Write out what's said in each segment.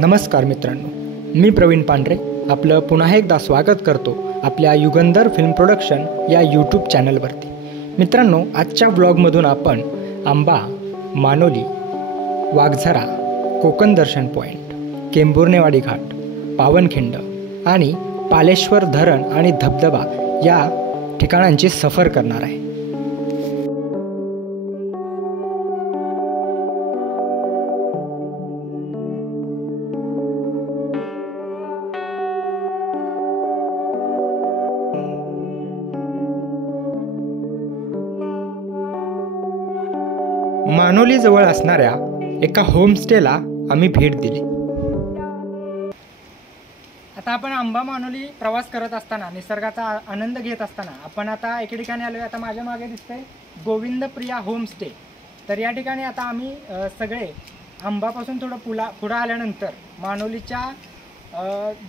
नमस्कार मित्रांनो, मी प्रवीण पांढरे आपलं पुन्हा एकदा स्वागत करतो आपल्या युगंधर फिल्म प्रोडक्शन या यूट्यूब चॅनलवरती। मित्रांनो, आजच्या व्लॉगमधून आपण आंबा, मानोली, वाघझरा, कोकण दर्शन पॉईंट, केंबुर्णेवाडी घाट, पावनखिंड आणि पालेश्वर धरण आणि धबधबा या ठिकाणांची सफर करणार आहे। मानोली जवळ असणाऱ्या एका होमस्टेला आम्ही भेट दिली। आता आपण आंबा मानोली प्रवास करत असताना, निसर्गाचा आनंद घेत असताना आपण आता एके ठिकाणी आलोय। आता माझ्या मागे दिसतंय गोविंद प्रिया होमस्टे। तर या ठिकाणी आता आम्ही सगळे आंबापासून थोडं पुढे आल्यानंतर मानोलीच्या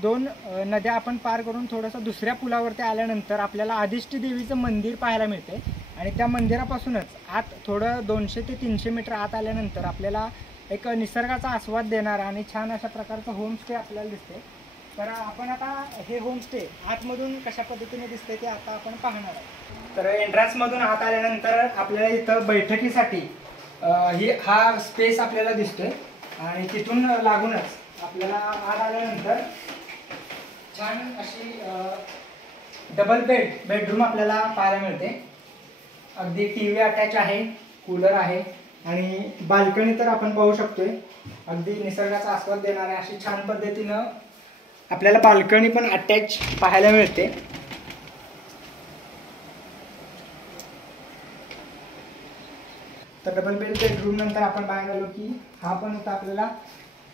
दोन नद्या आपण पार करून थोडंसं दुसऱ्या पुलावरती आल्यानंतर आपल्याला आदिष्टी देवीचं मंदिर पाहायला मिळते। आणि त्या मंदिरापासूनच आत थोडं 200 ते 300 मीटर आत आल्यानंतर आपल्याला एक निसर्गाचा आस्वाद देणारा आणि छान अशा प्रकारचं होमस्टे आपल्याला दिसते। तर आपण आता हे होमस्टे आतमधून कशा पद्धतीने दिसते ते आता आपण पाहणार आहोत। तर एंट्रन्समधून आत आल्यानंतर आपल्याला इथं बैठकीसाठी हा स्पेस आपल्याला दिसतोय आणि तिथून लागूनच आपल्याला आत आल्यानंतर छान अशी डबल बेडरूम आपल्याला पाहायला मिळते। अगदी टीव्ही अटॅच आहे, कूलर आहे आणि बाल्कनी तर आपण पाहू शकतोय। अगदी निसर्गाचा आस्वाद देणाऱ्या अशी छान पद्धतीनं आपल्याला बाल्कनी पण अटॅच पाहायला मिळते। तर डबल बेडरूम नंतर आपण पाहायला गेलो की हा पण होता आपल्याला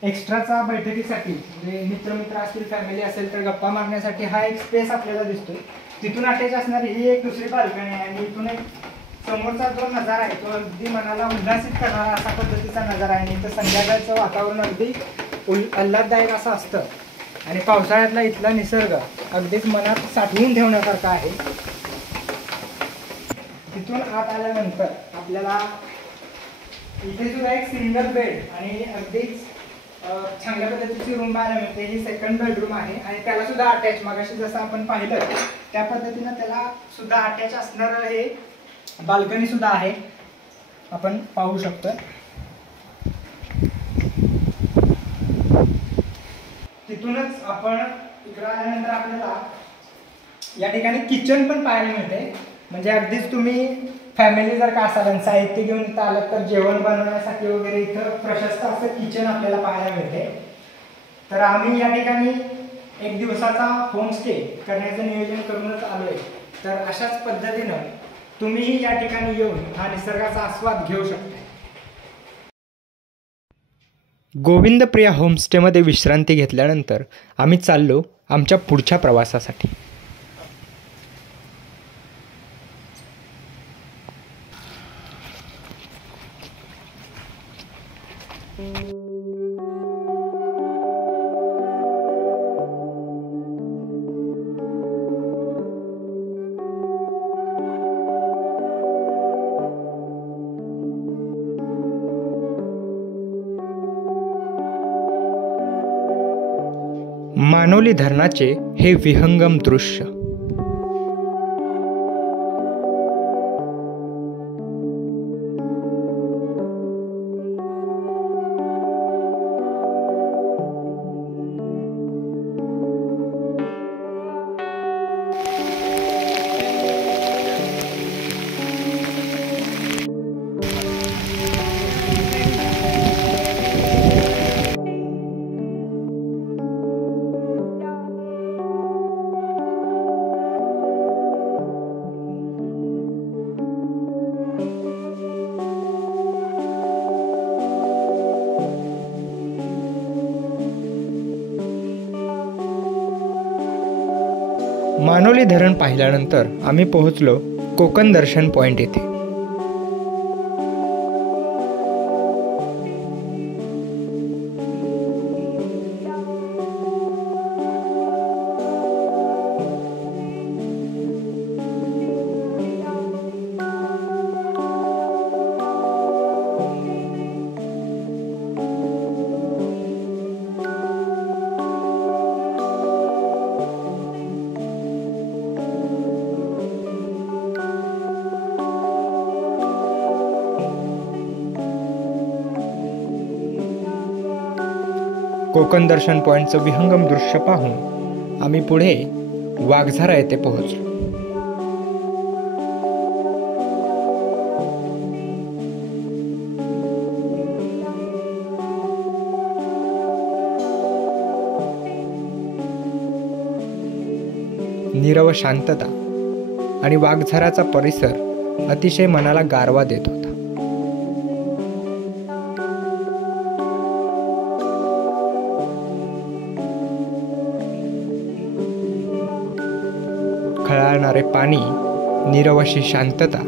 एक्स्ट्राचा बैठकीसाठी, म्हणजे मित्र असतील, फॅमिली असेल तर गप्पा मारण्यासाठी हा एक स्पेस आपल्याला दिसतोय। तिथून अटॅच असणारी ही एक दुसरी बाल्कनी आहे आणि इथून एक समोरचा जो नजारा आहे तो अगदी मनाला उल्हासित करणारा अशा पद्धतीचा नजारा आहे। आणि इथं संध्याकाळचं वातावरण अगदी आल्हाददायक असं असतं आणि पावसाळ्यातला इथला निसर्ग अगदीच मनात साठवून ठेवण्यासारखा आहे। तिथून आत आल्यानंतर आपल्याला इथे सुद्धा एक सिंगल बेड आणि अगदीच चांगल्या पद्धतीची रूम पाहायला मिळते। ही सेकंड बेडरूम आहे आणि त्याला सुद्धा अटॅच, मगाशी जसं आपण पाहिलं त्या पद्धतीनं त्याला सुद्धा अटॅच असणारं हे बाल्कनी सुद्धा आहे, आपण पाहू शकतो। तिथूनच आपण इकडे आल्यानंतर आपल्याला या ठिकाणी किचन पण पाहायला मिळते। म्हणजे अगदीच तुम्ही फॅमिली जर का असाल आणि साहित्य घेऊन इथं आलात तर जेवण बनवण्यासाठी वगैरे इथं प्रशस्त असं किचन आपल्याला पाहायला मिळते। तर आम्ही या ठिकाणी एक दिवसाचा होमस्टे करण्याचं नियोजन करूनच आलोय। तर अशाच पद्धतीनं तुम्हीही या ठिकाणी येऊन हा निसर्गाचा आस्वाद घेऊ शकता। गोविंद प्रिया होमस्टेमध्ये विश्रांती घेतल्यानंतर आम्ही चाललो आमच्या पुढच्या प्रवासासाठी। मानोली धरणाचे हे विहंगम दृश्य। मानोली धरण पाहिल्यानंतर आम्ही पोहोचलो कोकण दर्शन पॉईंट येथे। कोकण दर्शन पॉईंटचं विहंगम दृश्य पाहून आम्ही पुढे वाघझरा येथे पोहोचलो. नीरव शांतता आणि वाघझराचा परिसर अतिशय मनाला गारवा देत होता. खळाळणारे पाणी, नीरव अशी शांतता,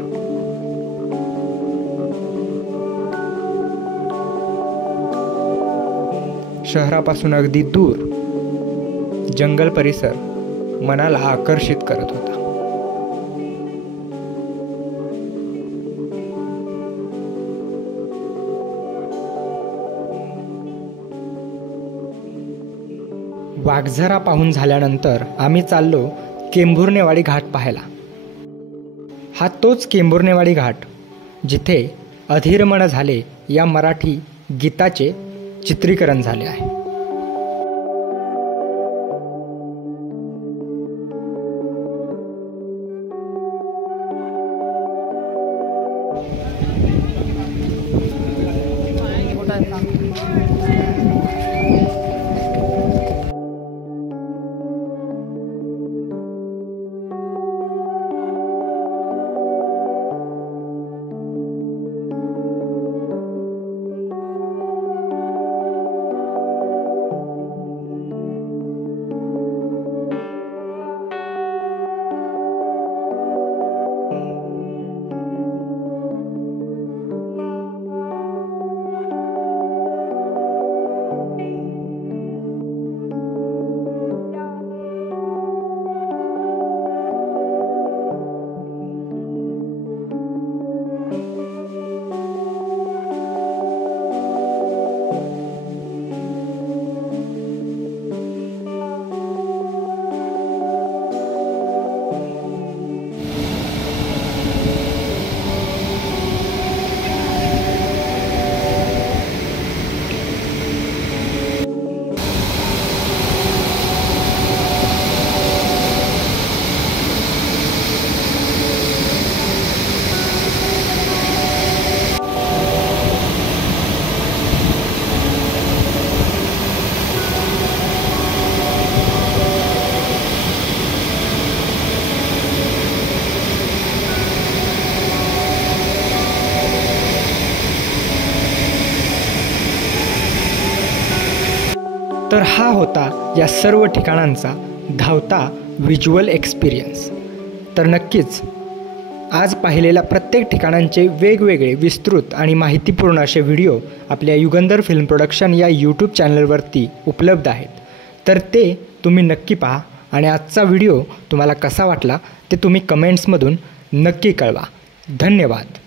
शहरापासून अगदी दूर जंगल परिसर मनाला आकर्षित करत होता. वाघझरा पाहून झाल्यानंतर आम्ही चाललो केंभुर्णेवाडी घाट पाहायला. हा तोच केंभुर्णेवाडी घाट जिथे अधीरमन झाले या मराठी गीताचे चित्रीकरण झाले आहे. तर हा होता या सर्व ठिकाणांचा धावता व्हिज्युअल एक्सपिरियन्स. तर नक्कीच आज पाहिलेल्या प्रत्येक ठिकाणांचे वेगवेगळे विस्तृत आणि माहितीपूर्ण असे व्हिडिओ आपल्या युगंधर फिल्म प्रोडक्शन या यूट्यूब चॅनलवरती उपलब्ध आहेत. तर ते तुम्ही नक्की पहा आणि आजचा व्हिडिओ तुम्हाला कसा वाटला ते तुम्ही कमेंट्समधून नक्की कळवा. धन्यवाद.